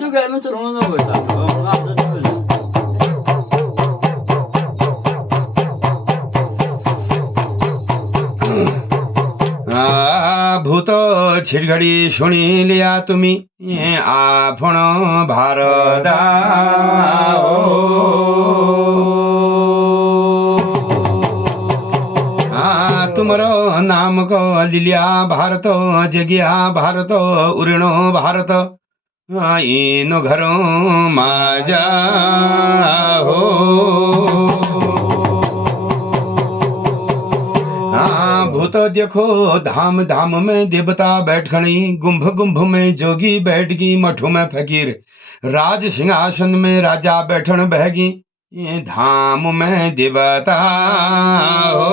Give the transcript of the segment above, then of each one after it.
Du gärna till någon av oss. भूत छिड़घड़ी शुणी लिया तुम्ही आपण भारदा तुमरो नाम को लिलिया भारत जगिया भारत उरणो भारत इन घरों माजा हो भूत देखो धाम धाम में देवता बैठ खड़ी गुंभ गुंभ में जोगी बैठ गई मठों में फकीर राज सिंहासन में राजा बैठन बहगी ये धाम में देवता हो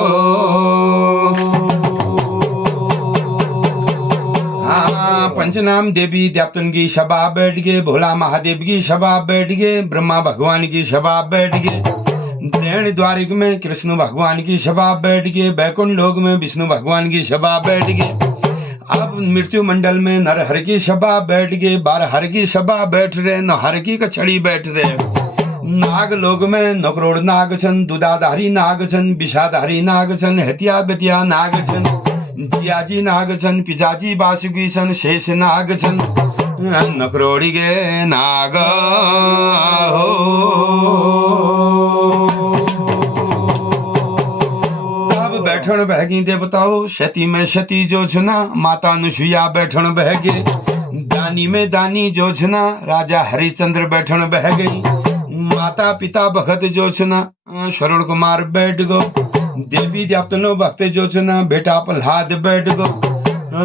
पंचनाम देवी देवतन की सभा बैठ गए भोला महादेव की सभा बैठ गए ब्रह्मा भगवान की सभा बैठ गए देण द्वारिक में कृष्ण भगवान की सभा बैठ गए बैकुंठ लोक में विष्णु भगवान की सभा बैठ गए अब मृत्यु मंडल में नरहर की सभा बैठ गए बारहर की सभा बैठ रहे नहर की कछड़ी बैठ रहे नाग लोक में नकरोड़ नाग छन दुदाधारी नाग छन विषाधारी नाग छन हतिया बतिया नाग छन जियाजी नाग छन पिजाजी बासुकी छन शेष नाग छन नकरोड़ी गे नाग हो बैठन बहगी देवताओ सती में सती जोछना माता अनुसुईया बैठन बह गए दानी में दानी जोछना राजा हरिश्चंद्र बैठन बह गई माता पिता भगत जोछना शरण कुमार बैठ गो देवी देवतनो भक्त जोछना बेटा प्रहलाद बैठ गो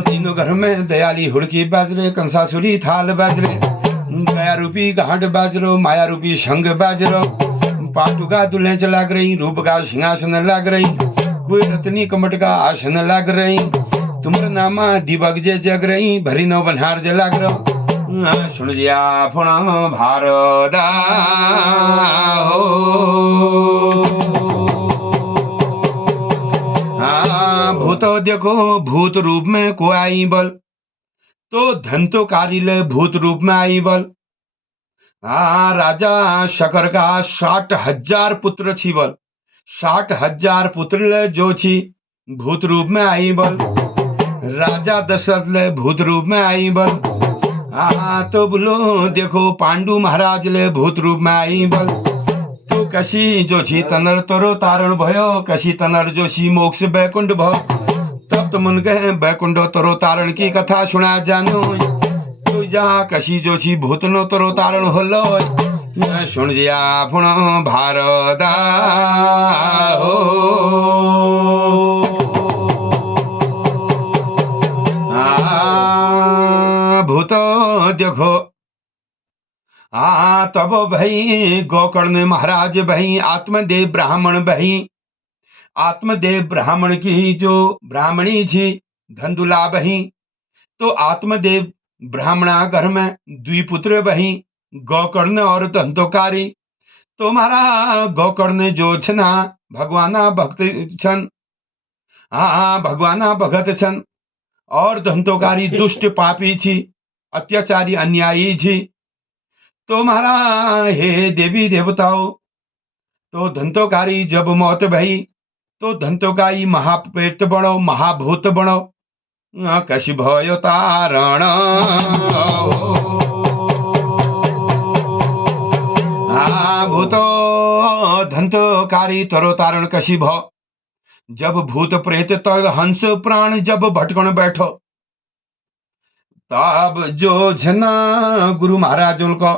तीनों घर में दयाली हुड़की बाज रहे कंसासुरी थाल बाज रहे गया रूपी घाट बाज रो माया रूपी संग बाज रो पाटुका दुल्हन लाग रही रूप का सिंहासन लाग रही कोई रत्नी कमट का आसन लाग रही तुमर नामा दिवग जे जग रही भरी नो बनहार जे लाग रहो सुन जिया फुण भारदा हो भूतो देखो भूत रूप में को आई बल तो धन तो कारिले भूत रूप में आई बल राजा शकर का 60,000 पुत्र छी बल 60,000 पुत्र जो छी भूत रूप में आई बल राजा दशरथ ले भूत रूप में आई बल तो बोलो देखो पांडु महाराज ले भूत रूप में आई बल तो कशी जो छी तनर तरो तारण भयो कशी तनर जो छी मोक्ष बैकुंठ भयो तब तो मन कहे बैकुंठ तरो तारण की कथा सुना जानो तो जा कशी जो छी भूतनो तरो तारण होलो सुन जिया पुण भारदा हो भूत देखो तब भई गोकर्ण महाराज भई आत्मदेव ब्राह्मण भई आत्मदेव ब्राह्मण की जो ब्राह्मणी थी धंधुला बही तो आत्मदेव ब्राह्मणा घर में द्विपुत्र बही गोकर्ण और धंधोकारी तो मारा गोकर्ण जो छना भगवाना भक्त छन भगवाना भगत छन और धंधोकारी दुष्ट पापी छी अत्याचारी अन्यायी छी तो मारा हे देवी देवताओं तो धंधोकारी जब मौत भई तो धंधोकारी महाप्रेत बनो महाभूत बनो कशी भयो तारण भूतो धंधोकारी तरो तारण कशी भो जब भूत प्रेत तग हंस प्राण जब भटकण बैठो तब जो जना गुरु महाराज उनको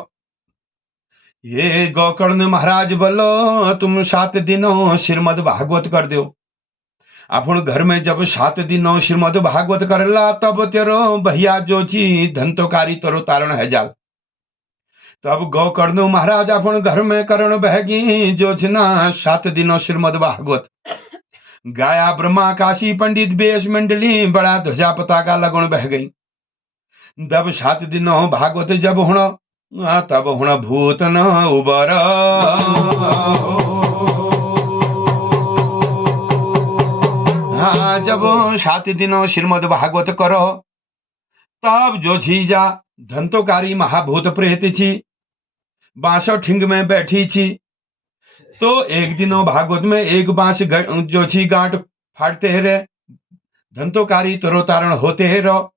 ये गोकर्ण महाराज बोलो तुम 7 दिनों श्रीमद भागवत कर दो अपन घर में जब 7 दिनों श्रीमद भागवत करला तब तेरो भैया जो ची धंतोकारी तरो तारण है जाल तब गोकर्ण महाराज अपन घर में करण बहगी जो जना 7 दिनों श्रीमद भागवत गाया ब्रह्मा काशी पंडित बेश मंडली बड़ा ध्वजा पताका लगन बह गई जब 7 दिनों भागवत जब हुण तब हुण भूत न उबर जब 7 दिनों श्रीमद भागवत करो तब जो छी जा धंतोकारी महाभूत प्रेत छी, बांसो ठिंग में बैठी छी। तो एक दिनों भागवत में एक बांस जो छी गांठ फाड़ते है रे, धंतोकारी तरोतारण होते है रो।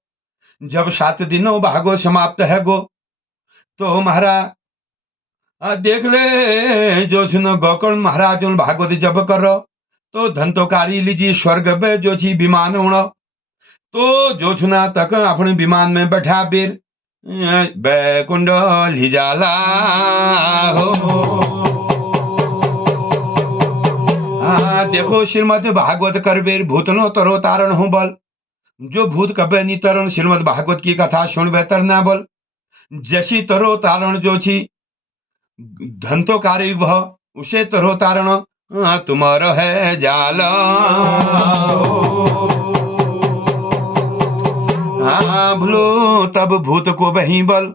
जब 7 दिनों भागवत समाप्त है गो, तो महाराज देख ले जो सुनो गोकर्ण महाराज भागवत जब करो, तो धंतोकारी लीजी स्वर्ग पे जो छी विमान उड़ो। तो जो सुना तक अपने विमान में बैठा बीर बैकुंड लिजाला हो। देखो श्रीमद भागवत कर बेर भूतनो तरो तारण हूं बल, जो भूत कबे नी तरण श्रीमद भागवत की कथा सुन बेहतर ना बोल। जैसी तरो तारण जो छी धंतोकारी भव, उसे तरो तारण तुम्हारो है जाल। भूलो तब भूत को बही बल,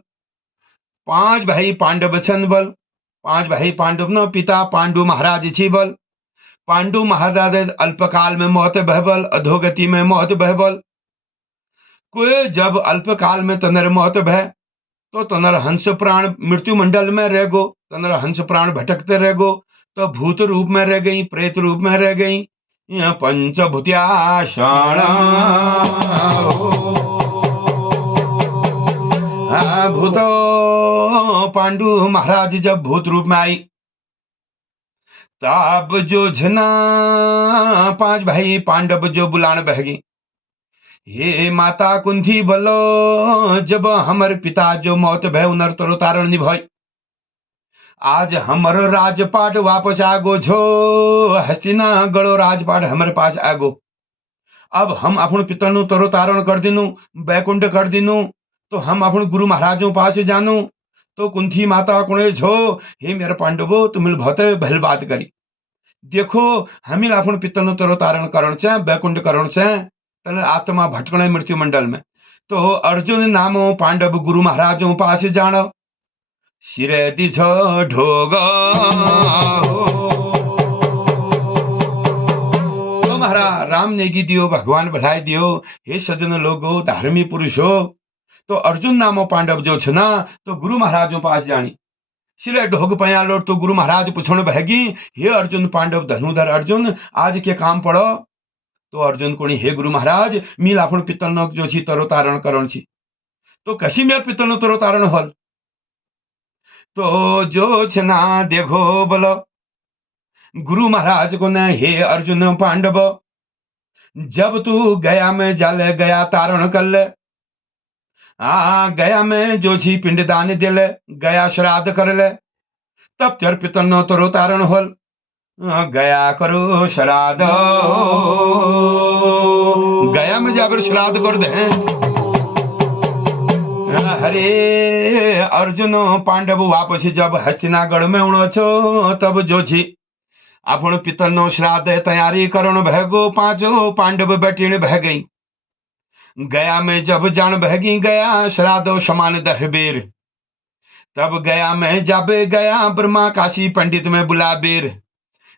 5 भाई पांडव छन बल। 5 भाई पांडव नो पिता पांडु महाराज छी बल। पांडु महाराज अल्पकाल में मौत बहबल, अधोगति में मौत बहबल। कोई जब अल्पकाल में तनर मौत भय, तो तनर हंस प्राण मृत्यु मंडल में रह गो, तनर हंस प्राण भटकते रह गो। तो भूत रूप में रह गई, प्रेत रूप में रह गई, पंचभूतिया शाण। भूतो पांडु महाराज जब भूत रूप में आई, तब जो झना 5 भाई पांडव जो बुलान बह गई, हे माता कुंती बोलो जब हमर पिता जो मौत भय उनर तरो तारण निभाई, आज हमरो राजपाट वापस आगो झो, हस्तिना गड़ो राजपाट हमारे पास आगो। अब हम अपन पिता नु तरो तारण कर दिनु, बैकुंठ कर दिनु, तो हम अपन गुरु महाराजों पास जानू। तो कुंती माता कुणे झो, हे मेरे पांडवो तुम बहुत भल बात करी। देखो हमिल अपन पिता नु तरो तारण करण से, बैकुंठ करण से, तन आत्मा भटकणे मृत्यु मंडल में। तो अर्जुन नामो पांडव गुरु महाराजों पास जानो, सिरे दिछ ढोग। तो महाराज राम नेगी दियो, भगवान भलाई दियो, हे सज्जन लोगो धार्मी पुरुषो। तो अर्जुन नामो पांडव जो छना, तो गुरु महाराजों पास जानी। सिरे ढोग पया लोट, तो गुरु महाराज पूछण बहगी, हे अर्जुन पांडव धनुधर अर्जुन आज के काम पड़ो। तो अर्जुन कोणी, हे गुरु महाराज मील आपण पितल जो छी तरो तारण करण छी। तो कशी मेर पितल तरो तारण होल। तो जो छना देखो बोलो गुरु महाराज को न, हे अर्जुन पांडव जब तू गया में जाले गया तारण कर ले, गया में जो छी पिंडदान दे ले, गया श्राद्ध कर ले, तब तेर पितल तरो तारण होल। गया करो श्राद्ध, गया में जाकर श्राद्ध कर दे। हरे अर्जुन पांडव वापस जब हस्तिनागढ़ में उड़ो छो, तब जो छी अपन पितल नो श्राद्ध तैयारी करण भगो। 5 पांडव बैठीन बह गई, गया में जब जान बहगी, गया श्राद्धो समान दहबेर। तब गया में जाबे गया ब्रह्मा काशी पंडित में बुला बेर।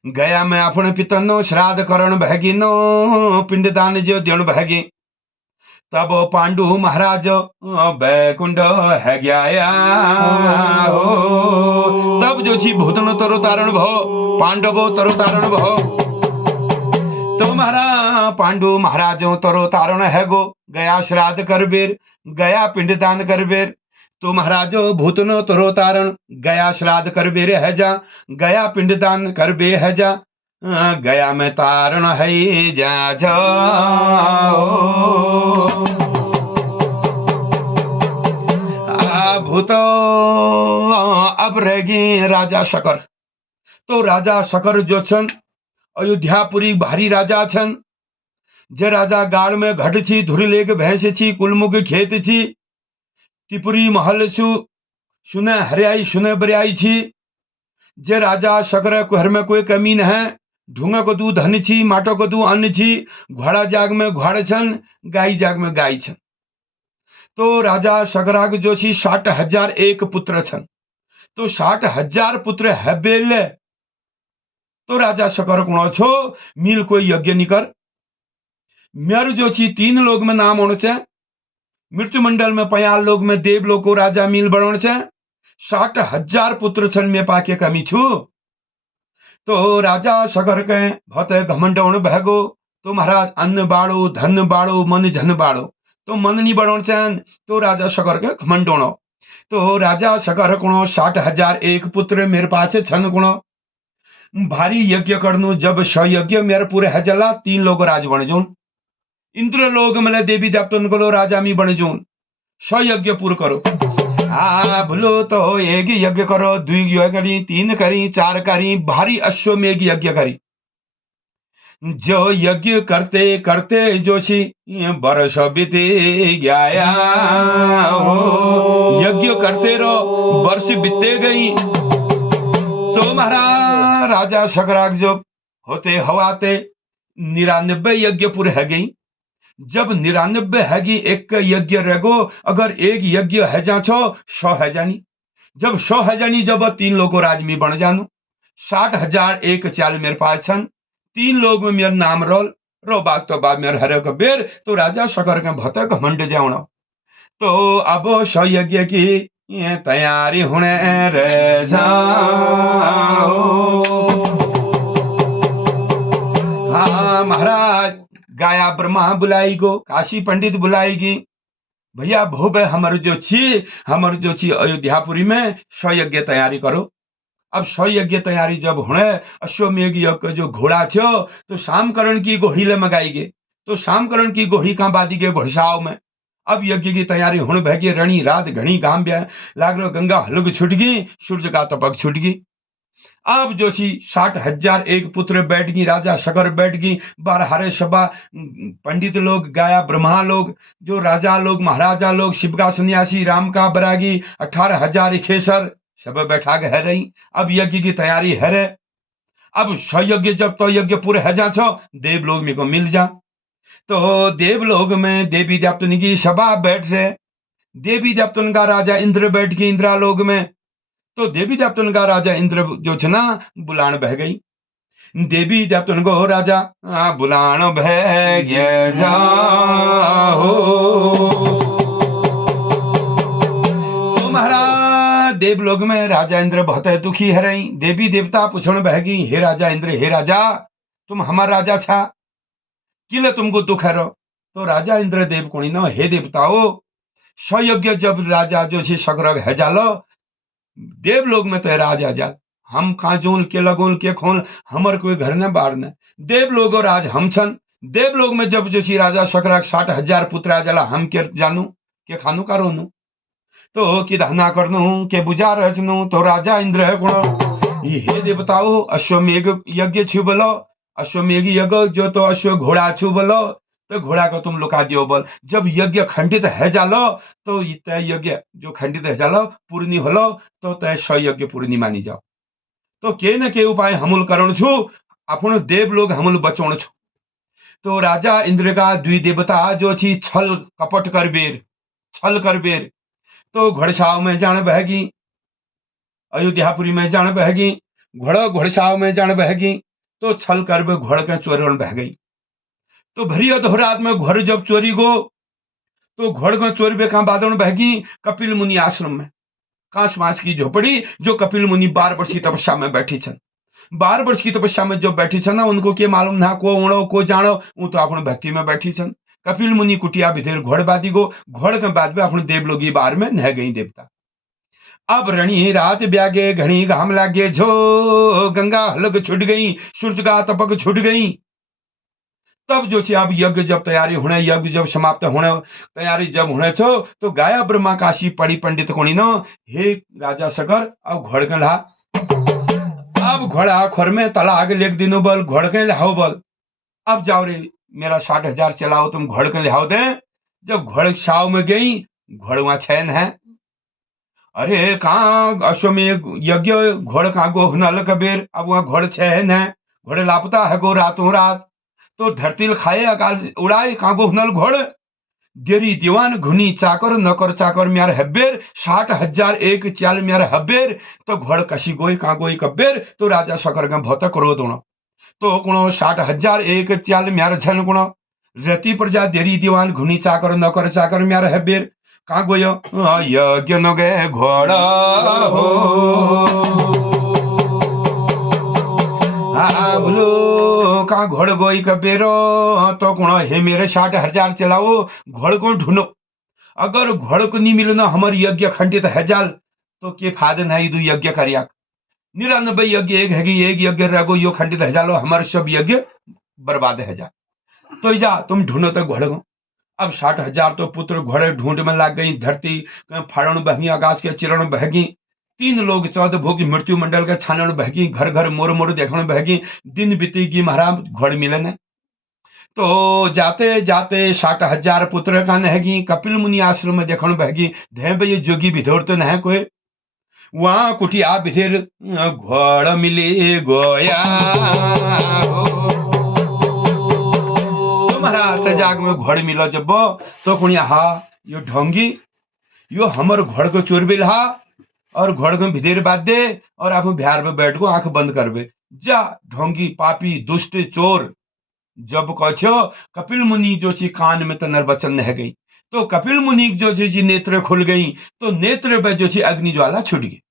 गया में अपन पितल नो श्राद्ध करण बहगी नो, पिंडदान जो देण बहगी। तब पांडु महाराज बैकुंड है गया हो। तब जो छी भूतनो तरो तारण भव, पांडवो तरो तारण भव। तो महाराज पांडु महाराजों तरो तारण है गो, गया श्राद्ध कर बेर, गया पिंडदान कर बेर। तो महाराजो भूतनो तरो तारण, गया श्राद्ध कर बेर है जा, गया पिंडदान कर बे है जा, गया में तारण है जा जाओ। भूतो अब रहेगी राजा शकर। तो राजा शकर जो छन अयोध्यापुरी भारी राजा छन। जे राजा गाड़ में घट छी, धुरलेग भैंस छी, कुलमुख खेत छी, त्रिपुरी महल सुने हरियाई सुने बरियाई छी। जे राजा शकर घर में कोई कमी न है, ढूंगा को दू धन छी, माटो को दू अन्न छी, घोड़ा जाग में घोड़ छन, गाय जाग में गाय छन। तो राजा शकराग जो छी 60,000 एक पुत्र छन। तो 60,000 पुत्र है बेले। तो राजा शकर कुणो छो मिल कोई यज्ञ नहीं कर, मेरु जो छी 3 लोग में नाम होने से, मृत्यु मंडल में पयाल लोग में देव लोग को राजा मिल बड़ोण छे 60,000 पुत्र छन में पाके कमी छू। तो राजा सगर के बहुत घमंड होण भगो। तो महाराज अन्न बाड़ो धन बाड़ो मन झन बाड़ो। तो मन नहीं बढ़ोण चैन। तो राजा सगर के घमंड होणो। तो राजा सगर कुणो 60,000 एक पुत्र मेरे पास छन कुणो भारी यज्ञ करनु। जब 100 यज्ञ मेरे पूरे हजला 3 लोग राज बन जोन। इंद्र लोग मले देवी देवतन को राजा मी बन जोन। 100 यज्ञ पूर करो। भूलो तो एक यज्ञ करो 2 यज्ञ करी 3 करी 4 करी भारी अश्वमेघ यज्ञ करी। जो यज्ञ करते करते जोशी बरस बीते गया हो। यज्ञ करते रहो वर्ष बीते गई। तो महाराज राजा शकराग जो होते हवाते 99 यज्ञ पूरे है गई। जब 99 हैगी एक यज्ञ रहो। अगर एक यज्ञ है जा छो 100 है जानी। जब 100 है जानी जब 3 लोगों राज में बन जानो। 60,000 एक चाल मेरे पास छन 3 लोग में मेरा नाम रोल रो बाग तो बाग मेरे हरे को बेर। तो राजा शकर के भतक मंड जाओ। तो अब 100 यज्ञ की ये तैयारी होने रे जाओ। हाँ महाराज गाया ब्रह्मा बुलाई गो काशी पंडित बुलाएगी। भैया भोब हमर जो छी अयोध्यापुरी में 100 यज्ञ तैयारी करो। अब 100 यज्ञ तैयारी जब होने अश्वमेघ यज्ञ जो घोड़ा छो तो शामकरण की घोड़ी ले मंगाई। तो शामकरण की घोड़ी कहां बादी के घोड़साव में। अब यज्ञ की तैयारी होने बहगी रणी रात घनी गाम ब्या लागलो गंगा हलुक छुट गई सूर्य का तपक छुट गई। अब जो 60,000 एक पुत्र बैठ गई राजा शकर बैठ गई 12 हरे सभा पंडित लोग गाया ब्रह्मा लोग जो राजा लोग महाराजा लोग शिव का सन्यासी राम का बरागी 18,000 इखेसर सब बैठा के है रही। अब यज्ञ की तैयारी है रे। अब 100 यज्ञ जब तो यज्ञ पूरे है जा छो देवलोग में को मिल जा। तो देवलोग में देवी देवतन की सभा बैठ रहे। देवी देवतन का राजा इंद्र बैठ के इंद्रालोक में। तो देवी देवतन का राजा इंद्र जो छे ना बुलान बह गई। देवी देवतन को राजा बुलान बह गया जाओ। तो महाराज देवलोक में राजा इंद्र बहुत दुखी है रही। देवी देवता पूछण बह गई हे राजा इंद्र हे राजा तुम हमारा राजा छा किले तुमको दुख है रो। तो राजा इंद्र देव कोणी न हे देवताओ 100 यज्ञ जब राजा जो छे सगरग है जालो देवलोक में तो राजा जा हम काजोल के लगोल के खोल हमर कोई घर न बार न देवलोक और राज हम छन। देवलोक में जब जो छी राजा सकराग 60,000 पुत्र आ जाला हम के जानू के खानू का रोनू तो कि दहना करनू के बुझा रचनू। तो राजा इंद्र है गुण हे देवताओ अश्वमेघ यज्ञ छु बोलो अश्वमेघ यज्ञ जो तो अश्व घोड़ा छु बोलो तो घोड़ा को तुम लुका दियो बोल। जब यज्ञ खंडित है जालो तो तय यज्ञ जो खंडित है जालो पूर्णी होलो तो तय 100 यज्ञ पूर्णी मानी जाओ। तो के न के उपाय हमूल करण छु अपन देव लोग हमूल बचोण छु। तो राजा इंद्र का द्वि देवता जो छी छल कपट कर बेर छल कर बेर। तो घोड़साव में जान बहगी अयोध्यापुरी में जान बहगी घोड़ा घोड़साव में जान बहगी। तो छल कर घोड़ के चोरण बह गई। तो भरी अधोरात में घोड़ जब चोरी गो तो घोड़ को चोरी बेखा बादन बहगी कपिल मुनि आश्रम में कांच मांस की झोपड़ी जो कपिल मुनि 12 वर्ष की तपस्या में बैठी छन। 12 वर्ष की तपस्या में जो बैठी छन ना उनको के मालूम ना को उड़ो को जानो वो तो अपन भक्ति में बैठी छन। कपिल मुनि कुटिया बिधेर घोड़ बादी गो घोड़ के बाद में अपन देवलोगी बार में नह गई देवता। अब रणी रात ब्यागे घनी घाम लागे झो गंगा हलक छुट गई सूर्य का तपक छुट गई। तब जो अब यज्ञ जब तैयारी होने यज्ञ जब समाप्त होने तैयारी जब होने छो तो गाया ब्रह्मा काशी पड़ी पंडित कोणी न हे राजा सकर अब घोड़ के ला। अब घोड़ा खोर में तलाग लेख दिनो बल घोड़ के लाओ बल। अब जाओ रे मेरा 60,000 चलाओ तुम घोड़ के लाओ दे। जब घोड़ शाव में गई घोड़ वहां छैन है। अरे कहाँ अश्वमेघ यज्ञ घोड़ कहाँ गो नल कबीर अब वहां घोड़ छैन है घोड़े लापता है गो रातों रात। तो धरती खाए आकाश उड़ाए कागो नल घोड़ देरी दीवान घुनी चाकर नकर चाकर म्यार हब्बेर 60,000 एक चाल म्यार हब्बेर। तो घोड़ कशी गोई कागोई कब्बेर। तो राजा शकर का भौत क्रोध होना तो कुणो 60,000 एक चाल म्यार झन कुणो रति प्रजा देरी दीवान घुनी चाकर नौकर चाकर म्यार है बेर कहाँ गयो यज्ञ न गए घोड़ा हो बोलो कहाँ घोड़ गोई का बेरो तो कौन हे मेरे 60,000 चलाओ घोड़ को ढूंढो अगर घोड़ को नहीं मिलो ना हमारे यज्ञ खंडित है जाल तो के फायदा नहीं दू यज्ञ करिया 99 यज्ञ एक है एक यज्ञ रहो यो खंडित है जालो हमारे सब यज्ञ बर्बाद है जा तो जा तुम ढूंढो तो घोड़ को अब 60,000 तो पुत्र घोड़े ढूंढ में लग गई धरती फाड़न बहगी आकाश के चिरण बहगी 3 लोग 14 भोग मृत्यु मंडल के छानन बहगी घर घर मोर मोर देखण बहगी दिन बीतेगी महाराज घोड़ मिले न तो जाते जाते 60,000 पुत्र का नहगी कपिल मुनि आश्रम में देखण बहगी धे ये जोगी विधोर तो न कोई वहां कुटिया विधेर घोड़ मिले गोया महाराज जाग में घोड़ मिलो जब तो कुणिया हा यो ढोंगी यो हमर घोड़ को चोर बिल हा और घोड़ को भिदेर बात दे और आप बिहार में बैठ को आंख बंद करबे जा ढोंगी पापी दुष्ट चोर जब कहो कपिल मुनि जो ची कान में तनर वचन नह गई तो कपिल मुनि जो ची नेत्र खुल गई तो नेत्र पे जो ची अग्नि ज्वाला छुट गई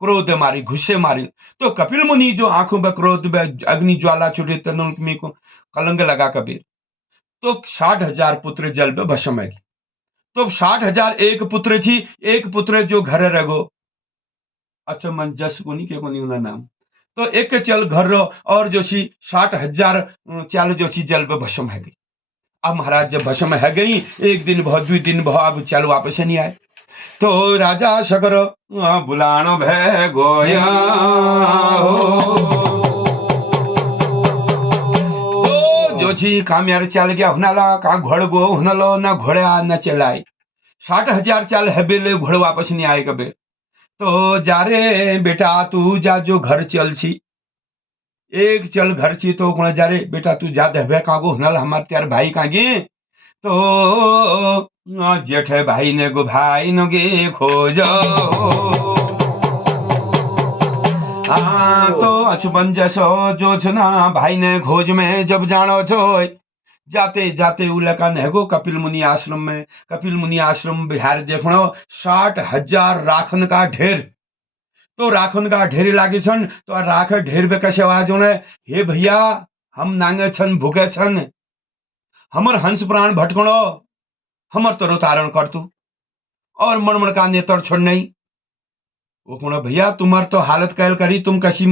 क्रोध मारी गुस्से मारी तो कपिल मुनि जो आंखों में क्रोध में अग्नि ज्वाला छुटे तनुल को कलंग लगा कबीर तो 60,000 पुत्र जल पे भस्म है तो 60,000 एक पुत्र थी एक पुत्र जो घर रगो अच्छा मंजस कोनी के कोनी उना नाम तो एक चल घर रो और जो सी 60,000 चाल जो सी जल पे भस्म है गई अब महाराज जब भस्म है गई एक दिन बहुत 2 दिन बहुत अब चल वापस नहीं आए तो राजा शकर बुलानो भय गोया जो छी कामयार चल गया हुनाला का घोड़ गो हुनलो ना घोड़ा न चलाई 60,000 चाल है बेले घोड़ वापस नहीं आए कबे तो जा रे बेटा तू जा जो घर चल छी एक चल घर छी तो कौन जा रे बेटा तू जा दे कागो हुनल हमार त्यार भाई कागे तो जेठ भाई ने गो भाई न गे खोजो तो अछुबन जसो जो छना भाई ने खोज में जब जानो छो जाते जाते उलका नेगो कपिल मुनि आश्रम में कपिल मुनि आश्रम बिहार देखो 60,000 राखन का ढेर तो राखन का ढेर लागे छन तो राख ढेर पे कैसे आवाज होने हे भैया हम नांगे छन भूखे छन हमर हंस प्राण भटकणो हमर तरो तारण कर तू और मनमन का नेतर छोड़ नहीं वो कौन भैया तुम्हार तो हालत कैल करी तुम कशी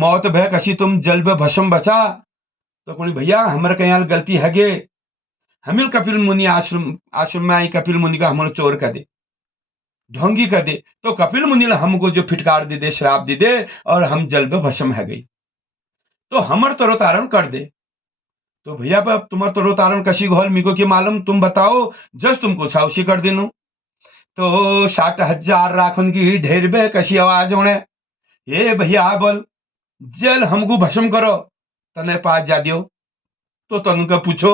मौत भय कशी तुम जल पे भस्म बचा तो कौन भैया हमारे कहीं गलती है गे हमिल कपिल मुनि आश्रम में आई कपिल मुनि का हम चोर कर दे ढोंगी कर दे तो कपिल मुनि हमको जो फिटकार दे दे श्राप दे दे और हम जल पे भस्म है गई तो हमर तरो तारण कर दे तो भैया तुम्हार तरो तारण कशी घोल मिको के मालूम तुम बताओ जस तुमको सावशी कर देनु तो 60,000 राखन की ढेर बे कशी आवाज होने ये भैया बोल जल हमको भस्म करो तने पास जा दियो तो तनु पूछो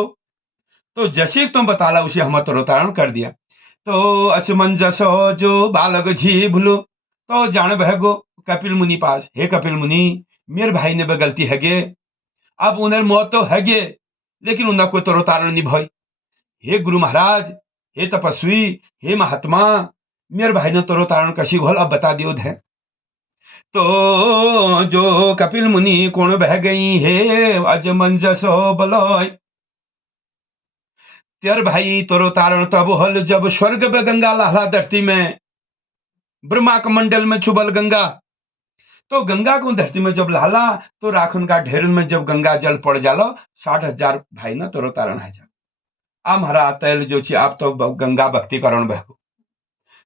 तो जैसे तुम बताला उसे हम तरोतारण कर दिया तो अचमन जसो जो बालक झी भूलो तो जान बहगो कपिल मुनि पास हे कपिल मुनि मेरे भाई ने गलती है गे अब उन्हें मौत तो है गे लेकिन उन्हें कोई तरोतारण नहीं भाई हे गुरु महाराज हे तपस्वी हे महात्मा मेरे भाई ने तरोतारण कशी घोल अब बता दियो है तो जो कपिल मुनि कौन बह गई हे अजमन जसो बलोय तेर भाई तरो तारण तब हल जब स्वर्ग में गंगा लहला धरती में ब्रह्मा कमंडल में छुबल गंगा तो गंगा को धरती में जब लहला तो राखन का ढेर में जब गंगा जल पड़ जालो 60,000 भाई ना तरो तारण है जा आ हमारा तैल जो छी आप तो गंगा भक्ति करण बहको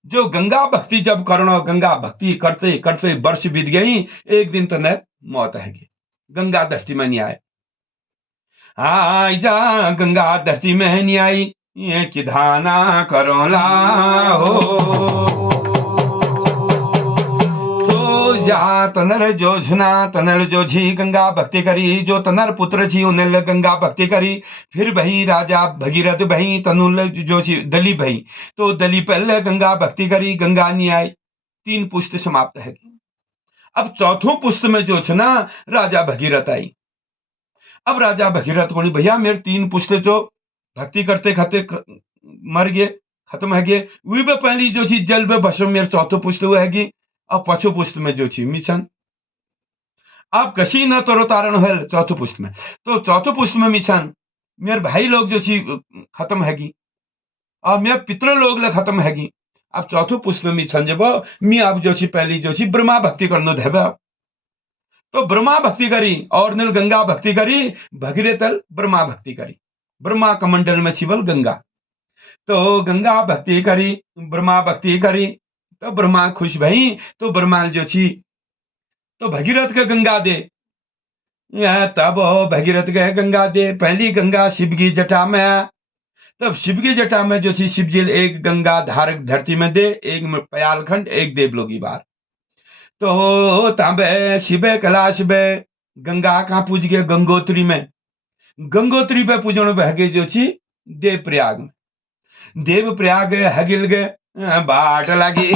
जो गंगा भक्ति जब करो गंगा भक्ति करते करते वर्ष बीत गई एक दिन तो न मौत है गंगा धरती में नहीं आए आई जा गंगा धरती में नहीं आई ये कि धाना करो ला हो तो जा तनर जो झुना तनर जो झी गंगा भक्ति करी जो तनर पुत्र छी उन्हें गंगा भक्ति करी फिर भई राजा भगीरथ भई तनुल जो छी दली भई तो दली पहले गंगा भक्ति करी गंगा नहीं आई 3 पुष्ट समाप्त है अब चौथों पुष्ट में जो छना राजा भगीरथ आई अब राजा भगीरथ को भैया मेरे 3 पुश्त जो भक्ति करते करते मर गए, खत्म है गए। वी पे पहली जो छी जल पे भस्म मेरे चौथो पुश्त हुआ है अब पछो पुश्त में जो छी मिशन अब कशी न तरो तारण है चौथो पुश्त में। तो चौथो पुश्त में मिशन मेरे भाई लोग जो छी खत्म हैगी और मेरे पितर लोग ले खत्म हैगी। अब चौथो पुश्त में मिशन जब मी अब जो छी पहली जो छी ब्रह्मा भक्ति करनो देवे। तो ब्रह्मा भक्ति करी और नील गंगा भक्ति करी, भगीरथल ब्रह्मा भक्ति करी। ब्रह्मा कमंडल में छिवल गंगा, तो गंगा भक्ति करी, ब्रह्मा भक्ति करी, तो ब्रह्मा खुश भई। तो ब्रह्मा जो छी तो भगीरथ के गंगा दे, तब भगीरथ के गंगा दे। पहली गंगा शिव की जटा में, तब शिव की जटा में जो छी शिव जी एक गंगा धारक धरती में दे, एक में पयालखंड, एक देवलोकी बार। तो तांबे शिवे कैलाश में गंगा कहाँ पूज गए गंगोत्री में, गंगोत्री पे पूजन बहगे जो छी देव प्रयाग में। देव प्रयाग हगिल गए बाट लगी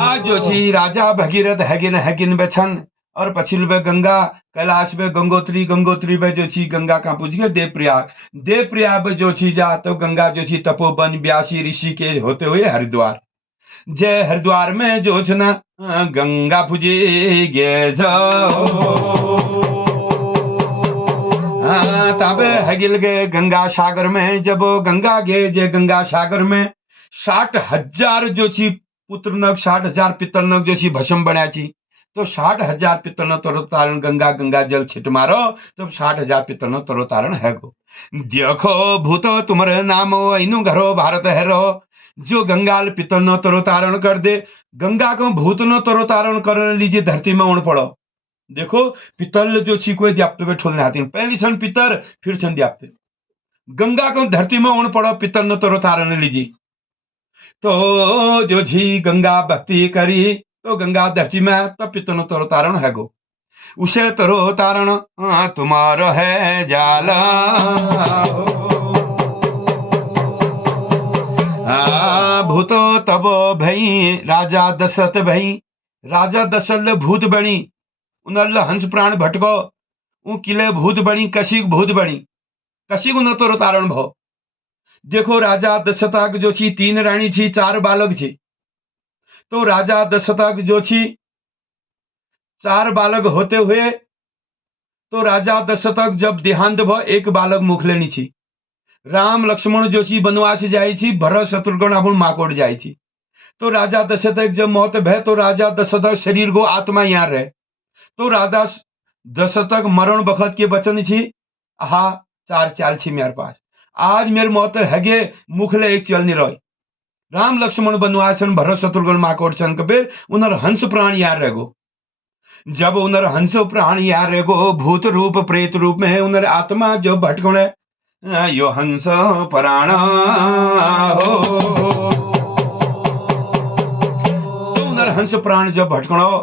आज जो छी राजा भगीरथ हगिन हगिन बेछन और पछिल बे गंगा कैलाश में गंगोत्री, गंगोत्री में जो छी गंगा कहाँ पूछ गए देव प्रयाग। देव प्रयाग में जो छी जा तो गंगा जो छी तपोवन व्यासी ऋषिकेश होते हुए हरिद्वार। जय हरिद्वार में जो छना गंगा पूजे गे तब हगिल गए गंगा सागर में। जब गंगा गे जे गंगा सागर में 60,000 जो छी पुत्र नग 60,000 पितर नग जो छी भस्म बना छी। तो 60,000 पितर न तरो तारण गंगा गंगा जल छिट मारो तो 60,000 पितर न तरो तारण है गो। देखो भूत तुम्हारे नाम इनु घरो भारत है रो, जो गंगाल पितर न तरो तारण कर दे। गंगा को भूत न तरो तारण कर लीजिए धरती में उड़ पड़ो। देखो पितल जो छी कोई द्याप्त पे ठोलने आती पहली सन पितर फिर सन द्याप्त। गंगा को धरती में उड़ पड़ो पितर न तरो तारण लीजिए। तो जो छी गंगा भक्ति करी तो गंगा धरती में तब पितर न तरो तारण है गो। उसे तरो तारण तुम्हारो है जाला भूतो तब भई राजा दशरथ भई। राजा दशरथ भूत बनी उनल हंस प्राण भटको उ किले भूत बनी कशिक भूत बनी कशिक न तरो तारण भो। देखो राजा दशरथ जो छी 3 रानी छी 4 बालक छी। तो राजा दशरथ जो छी 4 बालक होते हुए तो राजा दशरथ जब देहांत भ एक बालक मुख लेनी छी। राम लक्ष्मण जो छी वनवास जाई छी, भरत शत्रुघ्न अपन माकोट जाई छी। तो राजा दशरथ जब मौत भय तो राजा दशरथ शरीर को आत्मा यहाँ रहे। तो राजा दशरथ मरण बखत के वचन छी हा 4 चाल छी मेरे पास, आज मेरे मौत हगे मुखले एक चल नहीं रही। राम लक्ष्मण वनवासन भरत शत्रुघ्न माकोट सन कबीर उनर हंस प्राण यार रहेगो। जब उनर हंस प्राण यार रहेगो भूत रूप प्रेत रूप में उनर आत्मा जो भटकणे यो हंस प्राण हो। तो उनर हंस प्राण जब भटकणो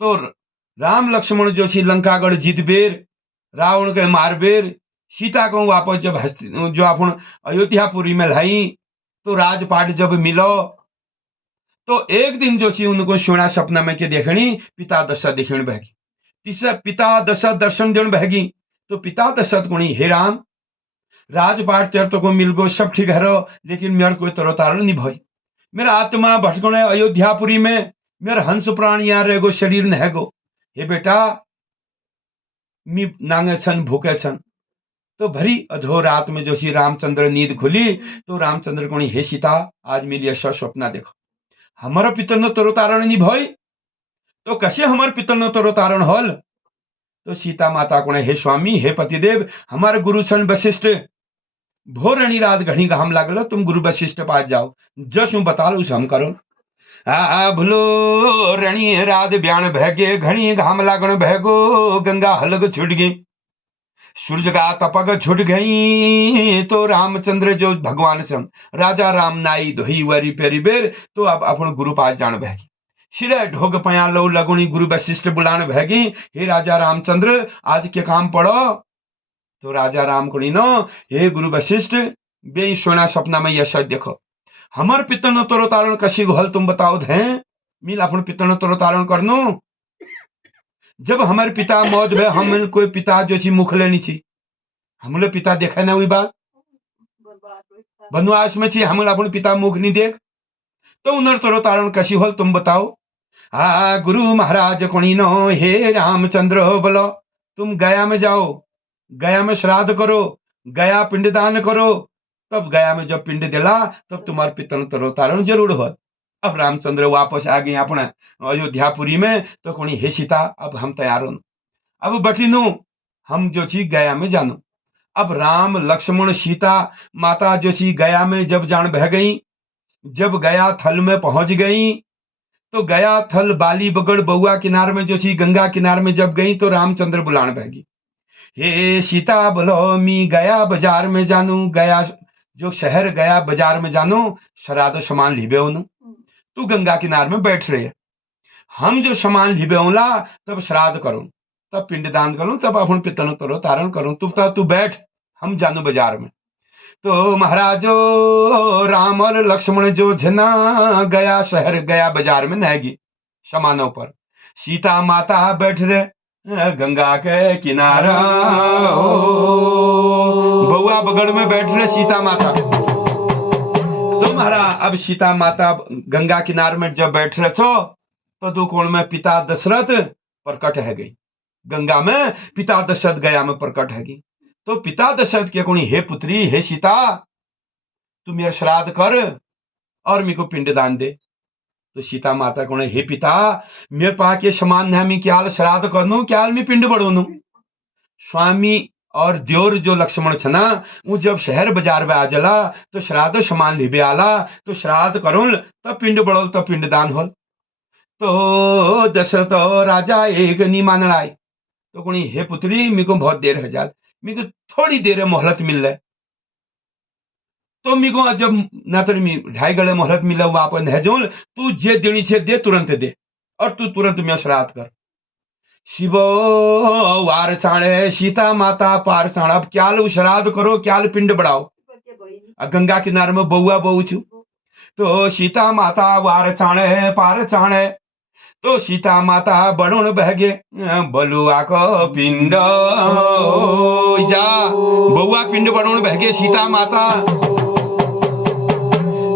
तो राम लक्ष्मण जो छी लंकागढ़ जीत बेर, रावण के मार बेर, सीता को वापस जब जो अपन अयोध्यापुरी में लाई तो राजपाट जब मिलो तो एक दिन जो छी उनको सोना सपना में के देखनी पिता दशरथ देखने बहगी। तीसरा पिता दशरथ दर्शन देने बहगी। तो पिता दशरथ को हे राम राजपाट तेर तो को मिल गो सब ठीक है रो, लेकिन मेरा कोई तरोतारण नहीं भाई। मेरा आत्मा भटकने अयोध्यापुरी में, मेरा हंस प्राण यहाँ रहेगो शरीर न है गो। हे बेटा मी नांगे छन भूखे छन। तो भरी अधो रात में जो श्री रामचंद्र नींद खुली तो रामचंद्र को हे सीता आज मेरी ऐसा स्वप्न देखो हमारा पितर न तरोतारण नहीं भाई, तो कैसे हमारे पितर न तरोतारण होल। तो सीता माता को हे स्वामी हे पतिदेव हमारे गुरु सन वशिष्ठ भोरणी रात घड़ी घाम लागलो तुम गुरु वशिष्ठ पास जाओ जस हूं बता लो उसे हम करो। भूलो रणि रात ब्याण भैगे घनी घाम लागण भैगो गंगा हलग छुट गई सूर्य का तपक छुट गई। तो रामचंद्र जो भगवान सम राजा राम नाई धोई वरी पेरी बेर तो अब अपन गुरु पास जान भैगी। सिरे ढोग पया लो लगुनी गुरु वशिष्ठ बुलान भैगी हे राजा रामचंद्र आज के काम पड़ो। तो राजा राम कुणी नो हे गुरु वशिष्ठ बे सोना सपना में यश देखो हमार पितर न तरो तारण कशी हल तुम बताओ थे मिल अपन पितर न तरो तारण करनो। जब हमारे पिता मौत भे हम कोई पिता जो छी मुख लेनी छी हमले पिता देखे ना हुई बात वनवास में छी हम अपन पिता मुख नहीं देख तो उनर तरो तारण कशी होल तुम बताओ। गुरु महाराज कोणीनो हे रामचंद्र बोलो तुम गया में जाओ, गया में श्राद्ध करो, गया पिंडदान करो, तब गया में जब पिंड दिला तब तुम्हारे पिता तरो तारण जरूर हो। अब रामचंद्र वापस आ गए अपने अयोध्यापुरी में तो कोणी हे सीता अब हम तैयार हो, अब बटिनु हम जो छी गया में जानो। अब राम लक्ष्मण सीता माता जो छी गया में जब जान बह गई, जब गया थल में पहुंच गई तो गया थल बाली बगड़ बउआ किनार में जो छी गंगा किनार में जब गई तो रामचंद्र बुलान बहगी, हे सीता बोलो मी गया बाजार में जानू, गया जो शहर गया बाजार में जानू श्राद्ध सामान लिबे उनु, तू गंगा किनार में बैठ रहे, हम जो सामान लिबे उला तब श्राद्ध करूं, तब पिंडदान करूं, तब अपन पितन तरो तारण करूं, तू बैठ हम जानू बाजार में। तो महाराजो राम और लक्ष्मण जो जना गया शहर गया बाजार में नहगी सामानों पर, सीता माता बैठ रहे गंगा के किनारा, बउआ बगड़ में बैठ रहे सीता माता। तो महाराज अब सीता माता गंगा किनार में जब बैठ रहे तो दो कोण में पिता दशरथ प्रकट है गई, गंगा में पिता दशरथ गया में प्रकट है गई। तो पिता दशरथ के कोणी हे पुत्री हे सीता तू मेरा श्राद्ध कर और मेरे को पिंडदान दे। तो सीता माता को हे पिता मेरे पास के समान है मैं क्या श्राद्ध करनू क्या मैं पिंड बढ़ोनू। स्वामी और द्योर जो लक्ष्मण छना वो जब शहर बाजार में आ जला तो श्राद्ध समान लिबे आला तो श्राद्ध करुल तब पिंड बढ़ोल तब पिंडदान होल। तो दशरथ राजा एक नहीं मान आए तो कोणी हे पुत्री मेरे को बहुत देर है जाल, मेरे को थोड़ी देर मोहलत मिल रहा है, तो मेरे को जब ना तो 2.5 घंटे मोहलत मिला वापस न जोल तू जे देनी से दे तुरंत दे और तू तुरंत मैं श्राद्ध कर। शिवो वार छाणे सीता माता पार छाण, अब क्या श्राद्ध करो क्या पिंड बढ़ाओ, गंगा किनारे में बउआ बहू छू। तो सीता माता वार छाणे पार छाणे तो सीता माता बड़ोण बहगे बलुआ को पिंड जा बउआ पिंड बड़ोण बहगे सीता माता।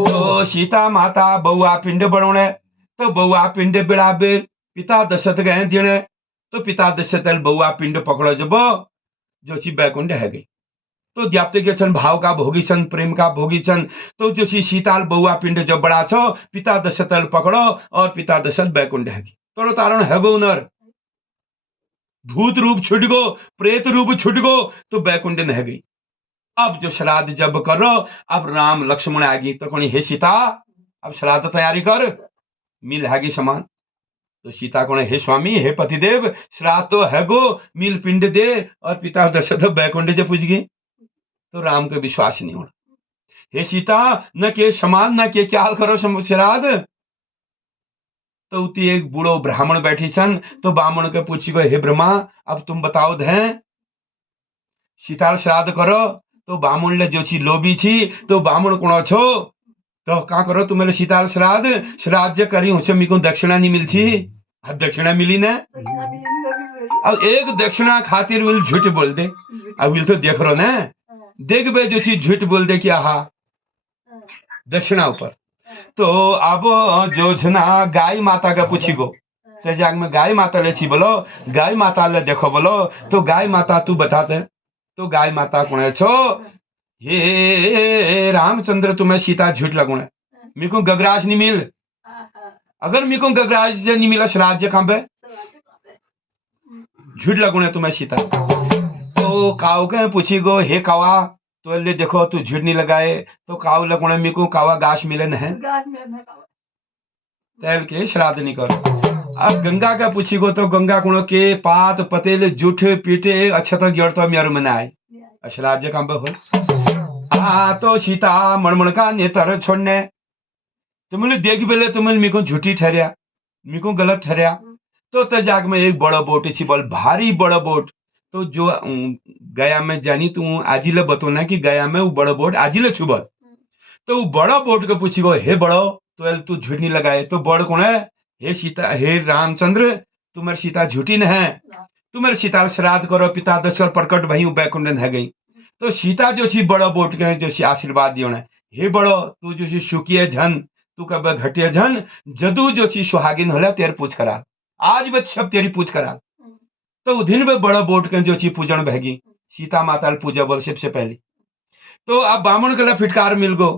तो सीता माता बउआ पिंड बड़ोणे तो बउआ पिंड बिड़ाबे पिता दशरथ गए दिने तो पिता दशरथ बउआ पिंड पकड़ो जब जो सी बैकुंठ है गई। तो द्याप्ते के छन भाव का भोगी छन प्रेम का भोगी छन तो जो सी सीताल बउआ पिंड जब बड़ा छो पिता दशरथ पकड़ो और पिता दशरथ बैकुंठ है गई। तो तारण है गो नर भूत रूप छुट गो प्रेत रूप छुट गो तो बैकुंठ न है गई। अब जो श्राद्ध जब करो अब राम लक्ष्मण आ गई तो कोनी हे सीता अब श्राद्ध तैयारी कर मिल हैगी समान। तो सीता को हे स्वामी हे पतिदेव श्राद्ध तो है गो मिल पिंड दे और पिता दशरथ बैकुंठ जब पूछ गई। तो राम को विश्वास नहीं होना, हे सीता न के समान न के क्या करो श्राद्ध। तो उती एक बूढ़ो ब्राह्मण बैठी छन तो ब्राह्मण के पूछी गो हे ब्रह्मा अब तुम बताओ धे सीताल श्राद्ध करो। तो ब्राह्मण ले जो छी लोभी छी तो ब्राह्मण कोण छो तो क्या करो तुम मेरे सीताल श्राद्ध करी हूं मेरे को दक्षिणा नहीं मिलती, अब दक्षिणा मिली ना अब एक दक्षिणा खातिर विल झूठ बोल दे, अब विल तो देख रो ना देख बे जो छी झूठ बोल दे क्या हा दक्षिणा ऊपर। तो अब जो छना गाय माता का पूछी गो तो जाग में गाय माता ले छी बोलो गाय माता ले देखो बोलो तो गाय माता तू बताते तो गाय माता कौन छो हे रामचंद्र तुम्हें सीता झूठ लगुण मेरे को गगराज नहीं मिल, अगर मेरे को गगराज नहीं मिला श्राद्ध कहां पे झूठ लगुण तुम्हें सीता। तो काव के पूछी गो हे कावा तो ले देखो तू झूठ नहीं लगाए तो काव लगुण मेरे को कावा गाछ मिलन है तैल के श्राद्ध नहीं कर। अब गंगा का पूछी गो तो गंगा कुण के पात पतेल जूठ पीटे अच्छा तो गिर तो मेरे मन आए श्राद्ध कहां पे हो। तो सीता मणमण का नेतर छोड़ने तुमने देख बेले तुमने मेरे को झूठी ठहरिया मेरे को गलत ठहरिया। तो जाग में एक बड़ा बोट छी बोल भारी बड़ा बोट तो जो गया में जानी तू आजिले बतोना कि गया में वो बड़ा बोट आजिले छू बोल। तो वो बड़ा बोट को पूछी गो हे बड़ो तो तू झूठ नहीं लगाए तो बड़ कौन है हे सीता हे रामचंद्र तुम्हारी सीता झूठी न है, तुम्हारे सीता श्राद्ध करो पिता दशरथ प्रकट भई बैकुंठ है गई। तो सीता जो सी बड़ो बोट के जो सी आशीर्वाद दियो है, हे बड़ो तू जो सी सुखिए झन, तू कब घटिए झन, जदू जो सी सुहागिन होला तेरे पूछ करा, आज बच सब तेरी पूछ करा। तो दिन में बड़ा बोट के जो सी पूजन भगी, सीता माता पूजा बोल सबसे पहले। तो अब बामण के फिटकार मिल गो,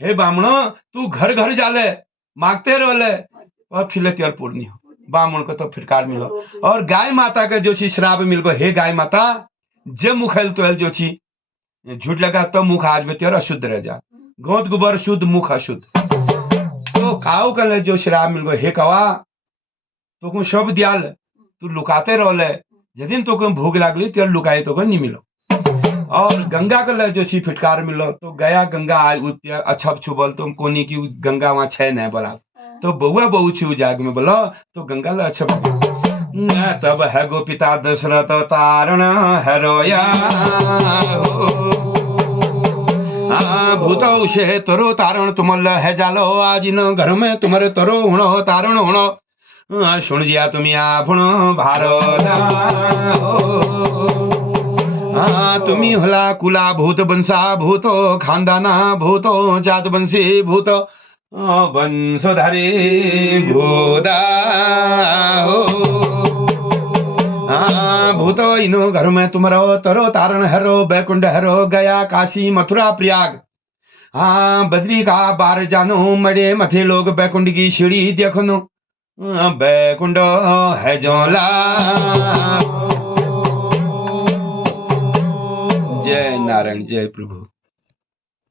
हे बामणो तू घर घर जाले मांगते रोले और फिर तेर पूर्णी हो। बामण को तो फिटकार मिलो और गाय माता के जो सी श्राप मिल गो, हे गाय माता जे मुखेल तो जो सी झूठ लगा तो मुख आज में तेरा अशुद्ध रह जा, गोत गोबर शुद्ध मुख अशुद्ध। तो काऊ कल जो श्राप मिल गो, हे कवा तो को सब दियाल तू लुकाते रोले, जदिन तो को भूख लागली तेर लुकाई तो को नहीं मिलो। और गंगा का जो सी फिटकार मिलो, तो गया गंगा अच्छा छुबल तुम कोनी की गंगा वहां छह न बोला, तो बउआ बहू छू जाग में बोलो तो गंगा ला अच्छा तब है गो पिता दशरथ तारण है रोया भूत से तरो तारण तुम है जालो आज न घर में तुम्हारे तरो हुणो तारण हुणो सुन जिया तुम्हें आपण भारत तुम्ही होला कुला भूत बंसा भूतो खानदाना भूतो जात बंशी भूत वंशधारी भूदा भूतो इनो घर में तुम्हारो तरो तारण हरो बैकुंठ हरो गया काशी मथुरा प्रयाग बद्री का बार जानो मरे मथे लोग बैकुंठ की सीढ़ी देखनो बैकुंठ है जोला। जय नारायण जय प्रभु।